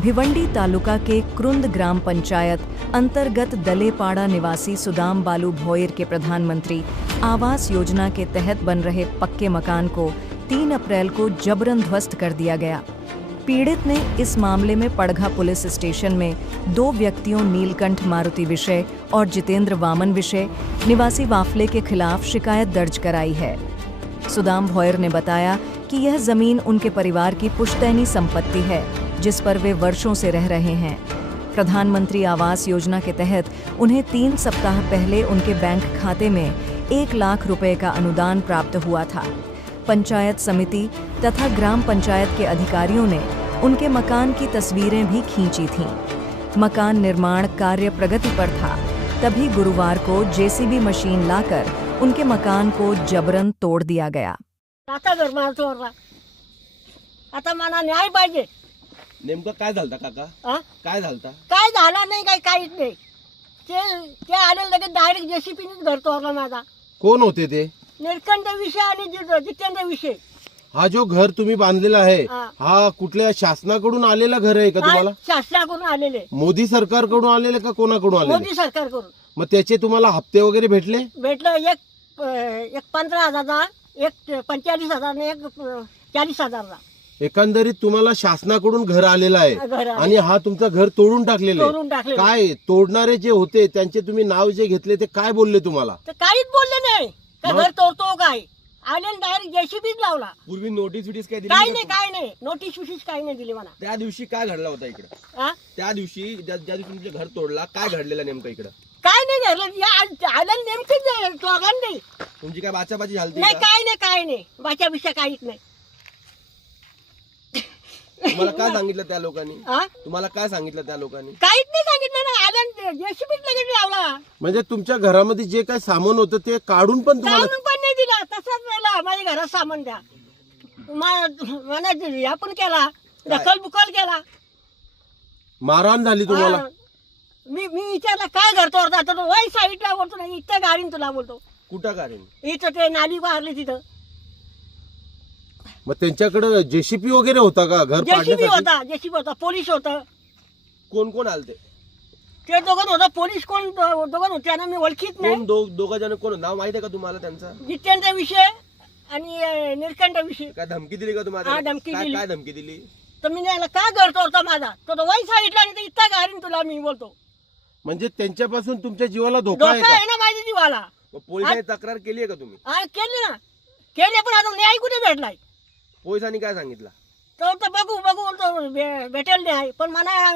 भिवंडी तालुका के क्रुंद ग्राम पंचायत अंतर्गत दलेपाड़ा निवासी सुदाम बालू भोयर के प्रधानमंत्री आवास योजना के तहत बन रहे पक्के मकान को 3 अप्रैल को जबरन ध्वस्त कर दिया गया। पीड़ित ने इस मामले में पड़घा पुलिस स्टेशन में 2 व्यक्तियों नीलकंठ मारुति विषय और जितेंद्र वामन विषय निवासी वाफले के खिलाफ शिकायत दर्ज कराई है। सुदाम भोयर ने बताया कि यह जमीन उनके परिवार की पुश्तैनी संपत्ति है, जिस पर वे वर्षों से रह रहे हैं। प्रधानमंत्री आवास योजना के तहत उन्हें 3 सप्ताह पहले उनके बैंक खाते में 1 लाख रुपए का अनुदान प्राप्त हुआ था। पंचायत समिति तथा ग्राम पंचायत के अधिकारियों ने उनके मकान की तस्वीरें भी खींची थीं। मकान निर्माण कार्य प्रगति पर था, तभी गुरुवार को जेसीबी मशीन लाकर उनके मकान को जबरन तोड़ दिया गया। आता मला न्याय पाहिजे। नेमकं काय झालं काका? काय झालं? काय झालं नाही, काहीच नाही। ते आले लगेच डायरेक्ट जेसीबीनेच घर तोडला माझा। कोण होते ते? निलकंठ विषय आणि जितेंद्र विषय। हा जो घर तुम्ही बांधलेला आहे हा कुठल्या शासनाकडून आलेला घर आहे का तुम्हाला? शासनाकडून आलेले। मोदी सरकारकडून आलेले का कोणाकडून आलेले? मोदी सरकारकडून। मग त्याचे तुम्हाला हप्ते वगैरे भेटले? भेटलं एक 15,000, एक 45,000 आणि एक 40,000। एकंदरीत तुम्हाला शासनाकडून घर आलेलं आहे आणि हा तुमचं घर तोडून टाकलेलं आहे। काय तोडणारे जे होते त्यांचे तुम्ही नाव जे घेतले ते काय बोलले तुम्हाला? ते काहीच बोलले नाही। घर तोडतो काय? आले डायरेक्ट जेसीबीच लावला। पूर्वी नोटीस काय दिली? काय नाही नोटीस काही नाही दिली मला। त्या दिवशी काय घडला होता इकडे? त्या दिवशी ज्या दिवशी तुमचं घर तोडला काय घडलेलं नेमकं इकडे? काय नाही घडलं, आलं नेमकं तोडलं नाही। तुमची काय बाचाबाची झाली? नाही काय नाही बाच्या बिशा काहीच नाही। तुम्हाला काय सांगितलं त्या लोकांनी? तुम्हाला काय सांगितलं त्या लोकांनी? काहीच नाही सांगितलं ना, आलं जेसीबीच लगेच लावला। म्हणजे तुमच्या घरामध्ये जे काय सामान होतं ते काढून पण तुम्हाला नाही दिला, तसंच राहिला। माझ्या घरात सामान द्या म्हणायचं, आपण केला दखल बुकल केला। मारहाण झाली तुम्हाला? मी विचारला काय घर तोडता, तर वाई साईडला बोलतो नाही, इथं गाडीन तुला बोलतो। कुठं गाडीन? इथं ते नाली मारली तिथं। मग त्यांच्याकडे जेसीबी वगैरे होता का घर जेसीबी होता, पोलीस होता। कोण कोण आलते? ते दोघं होता, पोलीस कोण दोघं होते त्यांना मी ओळखीत नाही। दोघं जण कोण? नाव माहिती आहे का तुम्हाला त्यांचं? जितेंद्र विषय आणि निलकंठ विषय। काय धमकी दिली का तुम्हाला? धमकी दिली। काय धमकी दिली? तर मी नाही का घर तोडता माझा, तो वाई साईडला आणि इथं गाडीन तुला मी बोलतो। म्हणजे त्यांच्यापासून तुमच्या जीवाला धोका आहे आहे ना माझ्या जीवाला। पोलिसांनी तक्रार केली आहे का तुम्ही? केली ना, केली, पण आता न्याय कुठे भेटलाय? पोलिसांनी काय सांगितलं? तर बघू तो भेटेल न्याय, पण मला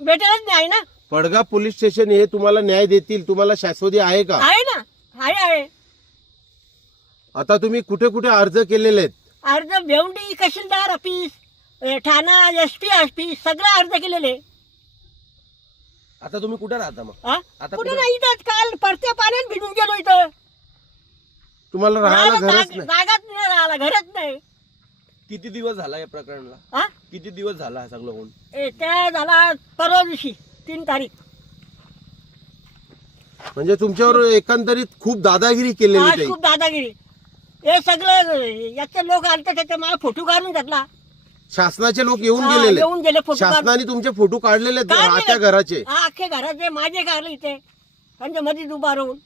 भेटेलच न्याय ना। पडघा पोलीस स्टेशन हे तुम्हाला न्याय देतील, तुम्हाला शाश्वती आहे का? आहे ना, आहे। आता तुम्ही कुठे कुठे अर्ज केलेले आहेत? अर्ज भिवंडी तहसीलदार ऑफिस, ठाणा एसपी ऑफिस सगळं अर्ज केलेले। आता तुम्ही कुठे राहता मग? आता कुठे नाही, इथं काल परत्या पाण्यात भिजून गेलो। इथं तुम्हाला राहायला घरच नाही? जागाच नाही राहायला, घरच नाही। किती दिवस झाला या प्रकरणाला? किती दिवस झाला हे सगळं होऊन? त्या झाला परवा दिवशी 3 तारीख। म्हणजे तुमच्यावर एकंदरीत खूप दादागिरी केलेली? खूप दादागिरी। हे सगळं याचे लोक आले, त्याचे मला फोटो काढून घेतला। शासनाचे लोक येऊन गेले? शासनाने तुमचे फोटो काढलेले घराचे? अख्खे घराचे माझे काढले इथे त्यांच्या मध्ये उभा राहून।